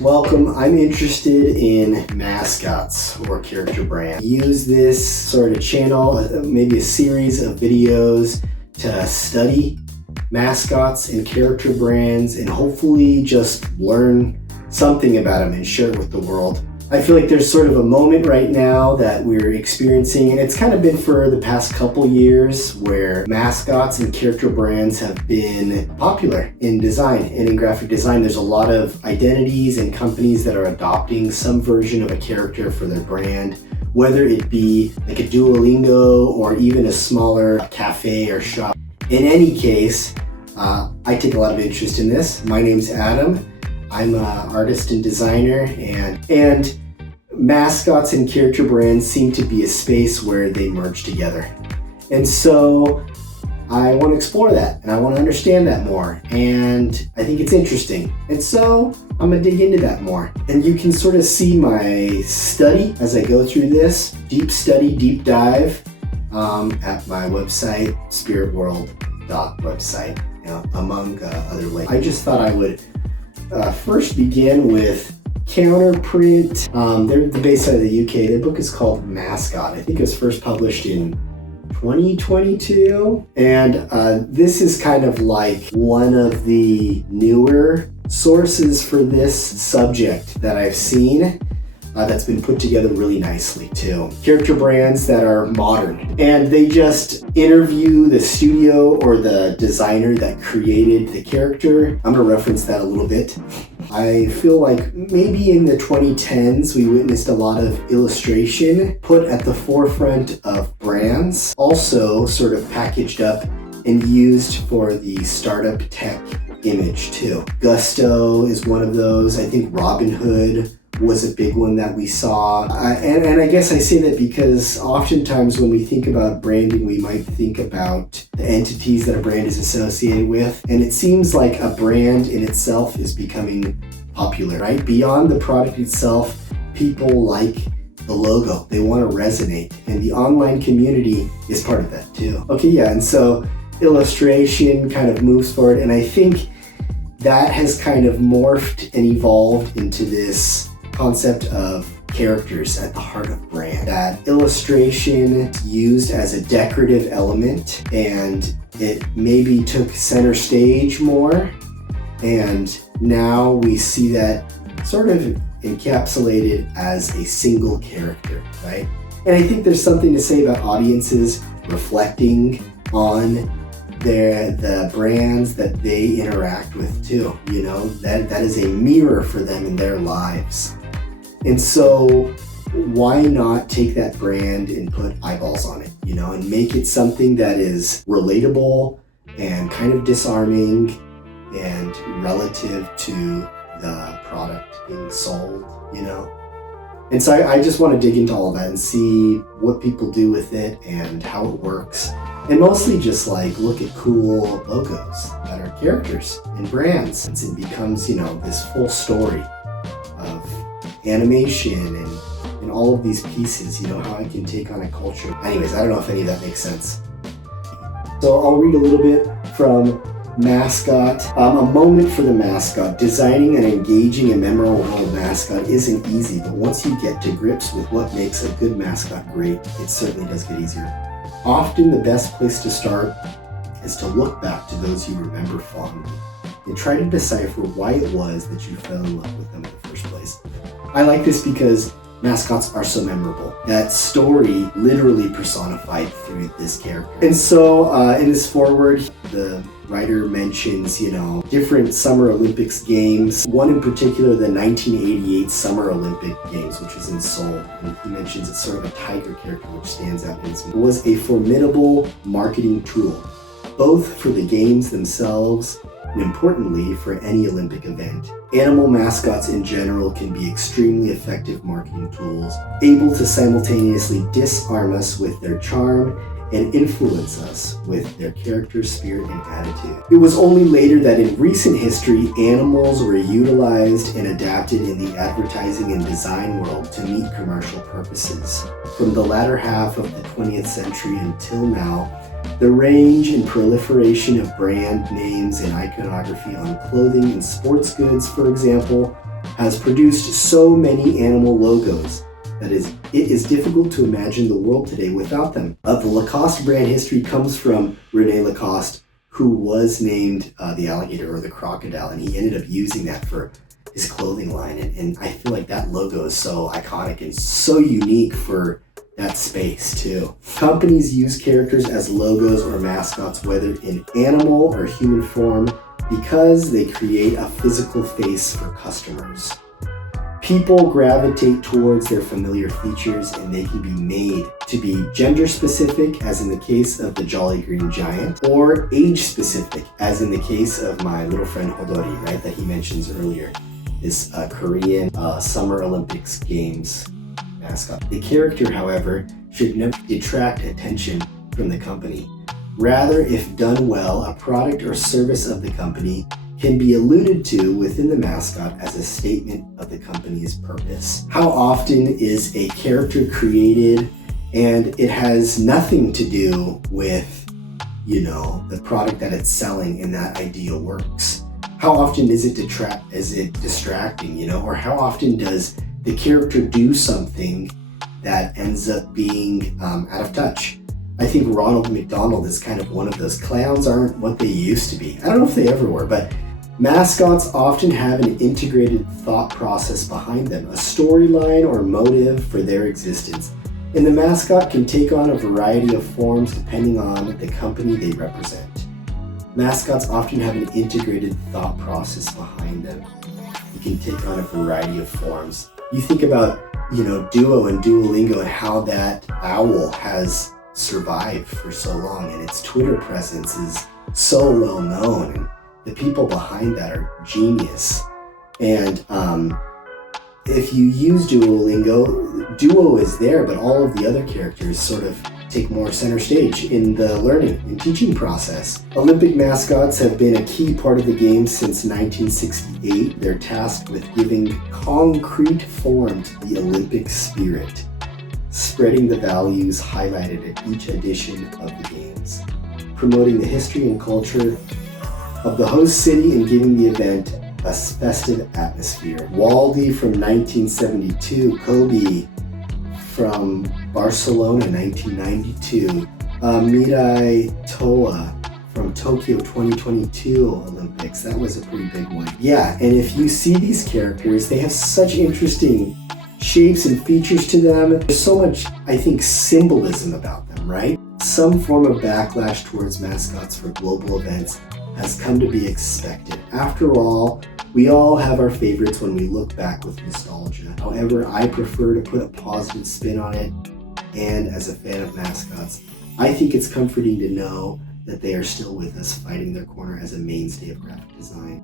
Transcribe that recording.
Welcome. I'm interested in mascots or character brand. Use this sort of channel, maybe a series of videos to study mascots and character brands and hopefully just learn something about them and share it with the world. I feel like there's sort of a moment right now that we're experiencing, and it's kind of been for the past couple years, where mascots and character brands have been popular in design and in graphic design. There's a lot of identities and companies that are adopting some version of a character for their brand, whether it be like a Duolingo or even a smaller cafe or shop. In any case, I take a lot of interest in this. My name's Adam. I'm an artist and designer, and mascots and character brands seem to be a space where they merge together. And so I want to explore that and I want to understand that more, and I think it's interesting. And so I'm going to dig into that more. And you can sort of see my study as I go through this, deep study, deep dive at my website, spiritworld.website, among other links. I just thought I would first begin with Counterprint. They're based out of the UK. Their book is called Mascot. I think it was first published in 2022. And this is kind of like one of the newer sources for this subject that I've seen. That's been put together really nicely too. Character brands that are modern, and they just interview the studio or the designer that created the character. I'm gonna reference that a little bit. I feel like maybe in the 2010s we witnessed a lot of illustration put at the forefront of brands, also sort of packaged up and used for the startup tech image too. Gusto is one of those. I think Robin Hood was a big one that we saw. And I guess I say that because oftentimes when we think about branding, we might think about the entities that a brand is associated with. And it seems like a brand in itself is becoming popular, right? Beyond the product itself, people like the logo. They want to resonate. And the online community is part of that too. Okay, yeah, and so illustration kind of moves forward. And I think that has kind of morphed and evolved into this concept of characters at the heart of brand. That illustration used as a decorative element, and it maybe took center stage more, and now we see that sort of encapsulated as a single character, right? And I think there's something to say about audiences reflecting on the brands that they interact with too. That is a mirror for them in their lives. And so why not take that brand and put eyeballs on it, and make it something that is relatable and kind of disarming and relative to the product being sold, And so I just want to dig into all of that and see what people do with it and how it works. And mostly just look at cool logos that are characters and brands. It becomes, this full story of animation and all of these pieces, how I can take on a culture. Anyways, I don't know if any of that makes sense. So I'll read a little bit from Mascot. A moment for the mascot. Designing an engaging and memorable mascot isn't easy, but once you get to grips with what makes a good mascot great, it certainly does get easier. Often the best place to start is to look back to those you remember fondly and try to decipher why it was that you fell in love with them in the first place. I like this because mascots are so memorable. That story literally personified through this character. And so in this foreword, the writer mentions, different Summer Olympics games. One in particular, the 1988 Summer Olympic Games, which was in Seoul. And he mentions it's sort of a tiger character which stands out in his movie. It was a formidable marketing tool, both for the games themselves and importantly for any Olympic event. Animal mascots in general can be extremely effective marketing tools, able to simultaneously disarm us with their charm and influence us with their character, spirit, and attitude. It was only later that in recent history, animals were utilized and adapted in the advertising and design world to meet commercial purposes. From the latter half of the 20th century until now, the range and proliferation of brand names and iconography on clothing and sports goods, for example, has produced so many animal logos that it is difficult to imagine the world today without them. The Lacoste brand history comes from Rene Lacoste, who was named the alligator or the crocodile, and he ended up using that for his clothing line. And I feel like that logo is so iconic and so unique for that space too. Companies use characters as logos or mascots, whether in animal or human form, because they create a physical face for customers. People gravitate towards their familiar features, and they can be made to be gender specific, as in the case of the Jolly Green Giant, or age specific, as in the case of my little friend Hodori, right, that he mentions earlier, this Korean Summer Olympics Games mascot. The character, however, should never detract attention from the company. Rather, if done well, a product or service of the company can be alluded to within the mascot as a statement of the company's purpose. How often is a character created and it has nothing to do with, the product that it's selling and that idea works? How often is it distracting, or how often does the character do something that ends up being out of touch? I think Ronald McDonald is kind of one of those. Clowns aren't what they used to be. I don't know if they ever were, but mascots often have an integrated thought process behind them, a storyline or motive for their existence. And the mascot can take on a variety of forms depending on the company they represent. Mascots often have an integrated thought process behind them. You can take on a variety of forms. You think about, Duo and Duolingo and how that owl has survived for so long, and its Twitter presence is so well known, and the people behind that are genius. And if you use Duolingo, Duo is there, but all of the other characters sort of take more center stage in the learning and teaching process. Olympic mascots have been a key part of the game since 1968. They're tasked with giving concrete form to the Olympic spirit, spreading the values highlighted at each edition of the games, promoting the history and culture of the host city and giving the event a festive atmosphere. Waldy from 1972, Kobe from Barcelona 1992, Mirai Toa from Tokyo 2022 Olympics. That was a pretty big one. Yeah, and if you see these characters, they have such interesting shapes and features to them. There's so much, I think, symbolism about them, right? Some form of backlash towards mascots for global events has come to be expected. After all, we all have our favorites when we look back with nostalgia. However, I prefer to put a positive spin on it, and as a fan of mascots, I think it's comforting to know that they are still with us, fighting their corner as a mainstay of graphic design.